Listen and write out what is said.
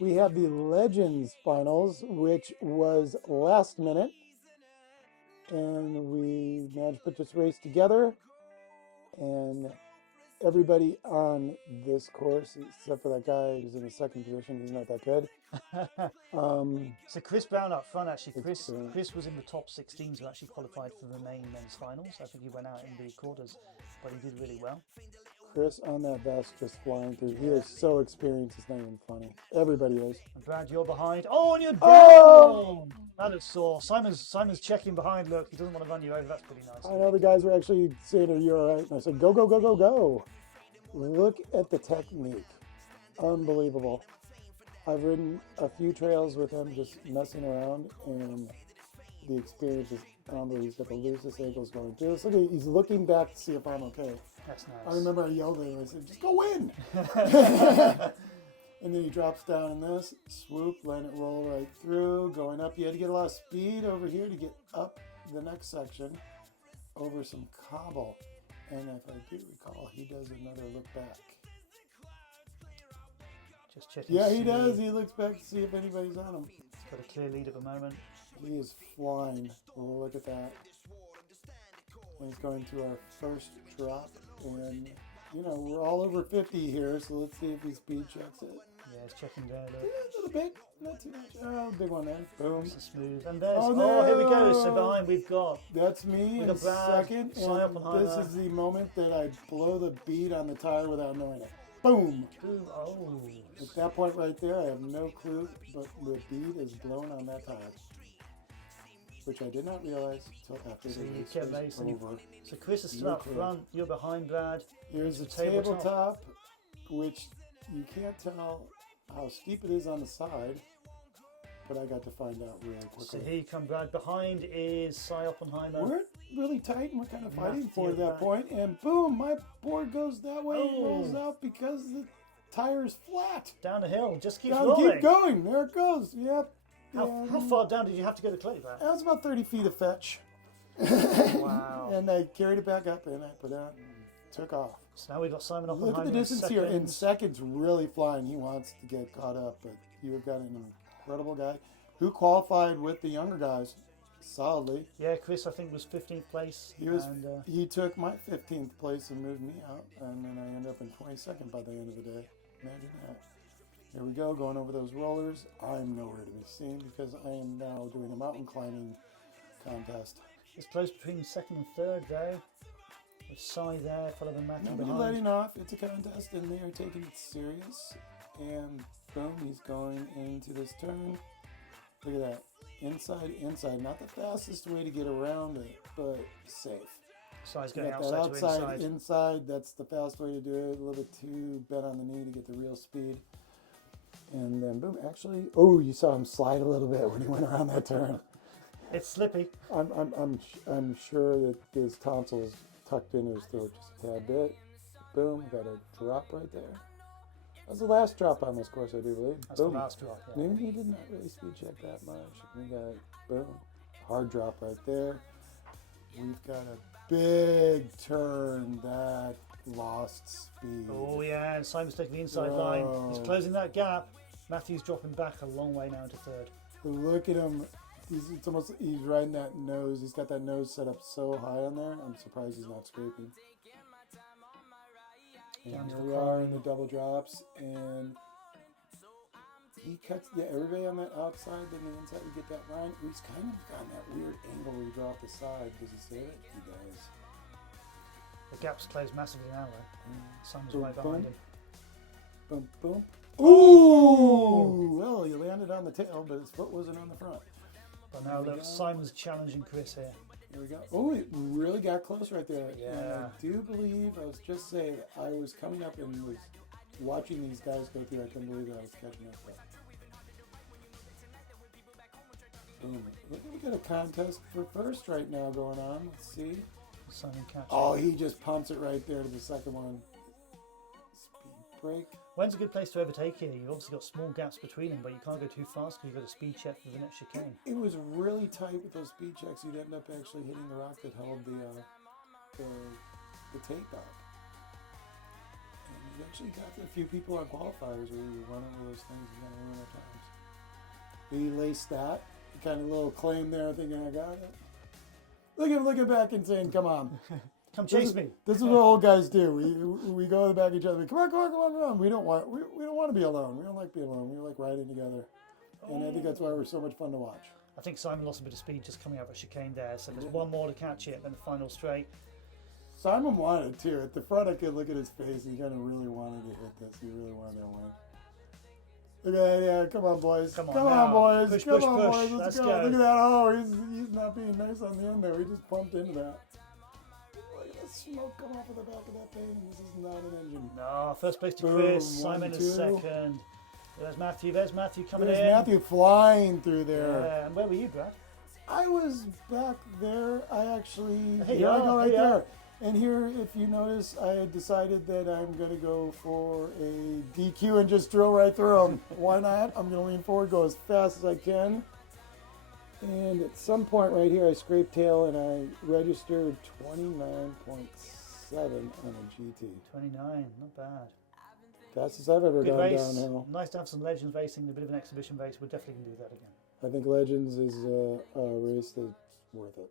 We have the Legends finals, which was last minute. And we managed to put this race together. And everybody on this course, except for that guy who's in the second position, he's not that good. So Chris Brown up front, actually. Chris was in the top 16, who actually qualified for the main men's finals. I think he went out in the quarters, but he did really well. Chris on that vest just flying through. He is so experienced, it's not even funny. Everybody is. And Brad, you're behind. Oh, and you're down! Oh! That looks sore. Simon's checking behind. Look, he doesn't want to run you over. That's pretty nice. I know the guys were actually saying, "Are you all right?" And I said, "Go, go, go, go, go." Look at the technique. Unbelievable. I've ridden a few trails with him just messing around, and the experience is unbelievable. He's got the loosest ankles going. Just look at, he's looking back to see if I'm okay. That's nice. I remember I yelled at him. I said, "Just go in." And then he drops down in this, swoop, letting it roll right through, going up. You had to get a lot of speed over here to get up the next section over some cobble. And if I do recall, he does another look back. Just checking. Yeah, he does. He looks back to see if anybody's on him. He's got a clear lead at the moment. He is flying. Look at that. And he's going to our first drop. And, you know, we're all over 50 here, so let's see if he speed checks it. Yeah, he's checking down. Yeah, a little bit. Not too much. Oh, big one there. Boom. Nice and smooth. And there's, Oh, no. here we go. So behind we've got. That's me in second. And Oppenheimer. this is the moment that I blow the bead on the tire without knowing it. Boom. Boom. Oh. At that point right there, I have no clue, but the bead is blown on that tire. Which I did not realize until after the race was over. So Chris is still up front. You're behind Brad. Here's the tabletop, which you can't tell how steep it is on the side, but I got to find out really quickly. So here you come, Brad. Behind is Cy Oppenheimer. We're really tight and we're kind of fighting Mathew for that point, and boom, my board goes that way and rolls out because the tire is flat. Down the hill, just keep Down, rolling. keep going. There it goes. Yep. How far down did you have to go to clay, Brad? That was about 30 feet of fetch. Wow. And I carried it back up and I put it out and took off. So now we've got Simon Oppenheimer. Look at the distance here. In seconds, really flying. He wants to get caught up, but you've got an incredible guy who qualified with the younger guys solidly. Yeah, Chris, I think, was 15th place. He took my 15th place and moved me out, and then I ended up in 22nd by the end of the day. Imagine that. Here we go, going over those rollers. I'm nowhere to be seen because I am now doing a mountain climbing contest. It's close between second and third there. With Cy there, followed by Mathew Nobody behind. letting off. It's a contest, and they are taking it serious. And boom, he's going into this turn. Look at that. Inside, inside. Not the fastest way to get around it, but safe. Cy's going outside to inside. That's the fast way to do it. A little bit too bent on the knee to get the real speed. And then boom, actually, oh, you saw him slide a little bit when he went around that turn. It's slippy. I'm sure that his tonsils tucked into his throat just a tad bit. Boom, got a drop right there. That was the last drop on this course, I do believe. That's boom. The last drop, yeah. Maybe he did not really speed check that much. We got, boom, hard drop right there. We've got a big turn that lost speed. Oh yeah, and Simon's taking the inside line. He's closing that gap. Matthew's dropping back a long way now to third. Look at him. He's riding that nose. He's got that nose set up so high on there. I'm surprised he's not scraping. And here we are in the double drops, and he cuts everybody on that outside, then the inside. We get that line. He's kind of got that weird angle where you drop the side. Does he save it? He does. The gap's closed massively now, though. Simon's right behind him. Boom, boom. Ooh! Well, he landed on the tail, but his foot wasn't on the front. But now look, Simon's challenging Chris here. Here we go. Oh, it really got close right there. Yeah. And I do believe, I was just saying, I was coming up and was watching these guys go through. I couldn't believe that I was catching up. Boom. Look, we got a contest for first right now going on. Let's see. Simon catches. Oh, he just pumps it right there to the second one. Speed break. When's a good place to overtake here? You've obviously got small gaps between them, but you can't go too fast because you've got a speed check for the next chicane. It was really tight with those speed checks. You'd end up actually hitting the rock that held the tape up. And We actually got a few people on qualifiers where we run over those things and ruin our times. We laced that. Kind of little claim there, thinking I got it. Look at him looking back and saying, "Come on, come chase me." This is what old guys do. We go to the back of each other. Come on, come on, come on, come on. We don't want to be alone. We don't like being alone. We like riding together. And I think that's why we're so much fun to watch. I think Simon lost a bit of speed just coming out of a chicane there, so there's one more to catch it, then the final straight. Simon wanted to. At the front, I could look at his face. He kind of really wanted to hit this. He really wanted to win. Look at that, yeah. Come on, boys. Come on, boys. Push, come push, on, push. boys. Let's go. Look at that. Oh, he's not being nice on the end there. He just pumped into that. Look at the smoke come off of the back of that thing. This is not an engine. No, first place to Boom, Chris. Simon is 1-2. second. There's Matthew. There's Matthew coming There's in. Matthew flying through there. Yeah, and where were you, Brad? I was back there. I actually. Hey, here I go right hey, there. And here, if you notice, I had decided that I'm going to go for a DQ and just drill right through him. Why not? I'm going to lean forward, go as fast as I can. And at some point right here, I scraped tail and I registered 29.7 on a GT. 29, not bad. Fastest I've ever Good gone race. downhill. Nice to have some Legends racing, a bit of an exhibition race. We're definitely going to do that again. I think Legends is a race that's worth it.